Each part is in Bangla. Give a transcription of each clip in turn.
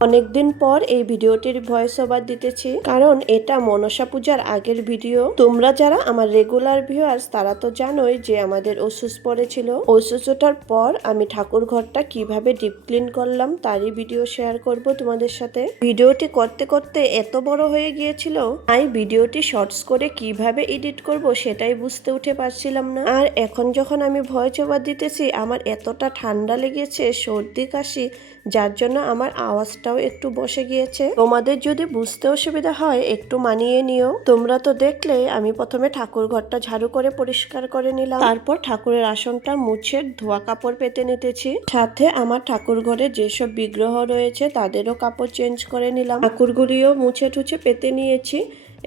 অনেকদিন পর এই ভিডিওটির ভয়েস ওভার দিতেছি, কারণ এটা মনসা পূজার আগের ভিডিও। তোমরা যারা আমার রেগুলার ভিউয়ার্স তারা তো জানোই যে আমাদের ওষুধ পড়েছিল। ওষুধ ওঠার পর আমি ঠাকুর ঘরটা কিভাবে ডিপ ক্লিন করলাম তারই ভিডিও শেয়ার করব তোমাদের সাথে। ভিডিওটি করতে করতে এত বড় হয়ে গিয়েছিল, তাই ভিডিওটি শর্টস করে কিভাবে এডিট করব সেটাই বুঝতে উঠে পারছিলাম না। আর এখন যখন আমি ভয়েস ওভার দিতেছি, আমার এতটা ঠান্ডা লেগেছে, সর্দি কাশি, যার জন্য আমার আওয়াজটাও একটু বসে গিয়েছে। তোমাদের যদি বুঝতে অসুবিধা হয় একটু মানিয়ে নিও। তোমরা তো দেখলে আমি প্রথমে ঠাকুর ঘরটা ঝাড়ু করে পরিষ্কার করে নিলাম, তারপর ঠাকুরের আসনটা মুছে ধোয়া কাপড় পেতে নিতেছি। সাথে আমার ঠাকুর ঘরে যেসব বিগ্রহ রয়েছে তাদেরও কাপড় চেঞ্জ করে নিলাম। ঠাকুরগুলিও মুছে টুছে পেতে নিয়েছি।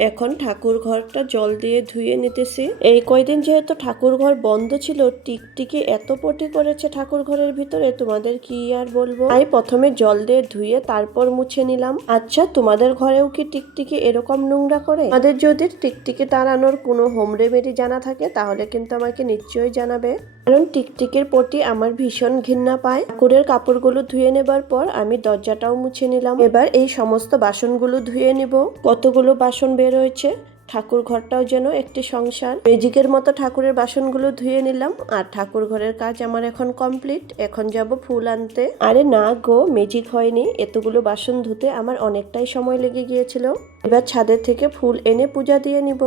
এখন ঠাকুর ঘরটা জল দিয়ে ধুয়ে নিতেছি। এই কয়দিন যেহেতু ঠাকুর ঘর বন্ধ ছিল, টিকটিকি এত পটি করেছে ঠাকুর ঘরের ভিতরে, তোমাদের কি আর বলবো। তাই প্রথমে জল দিয়ে ধুয়ে তারপর মুছে নিলাম। আচ্ছা, তোমাদের ঘরেও কি টিকটিকি এরকম নোংরা করে? আমাদের যদি টিকটিকি তাড়ানোর কোনো হোম রেমেডি জানা থাকে তাহলে কিন্তু আমাকে নিশ্চয়ই জানাবে, কারণ টিকটিকির পটি আমার ভীষণ ঘৃণা পায়। ঠাকুরের কাপড়গুলো ধুয়ে নেবার পর আমি দরজাটাও মুছে নিলাম। এবার এই সমস্ত বাসনগুলো ধুয়ে নিব। কতগুলো বাসন বের হয়েছে। ঠাকুর ঘরটাও যেন একটি সংসার। ম্যাজিকের মতো ঠাকুরের বাসনগুলো ধুয়ে নিলাম। আর ঠাকুর ঘরের কাজ আমার এখন কমপ্লিট। এখন যাব ফুল আনতে। আরে না গো, ম্যাজিক হয়নি। এতগুলো বাসন ধুতে আমার অনেকটাই সময় লেগে গিয়েছিল। এবার ছাদের থেকে ফুল এনে পূজা দিয়ে নিব।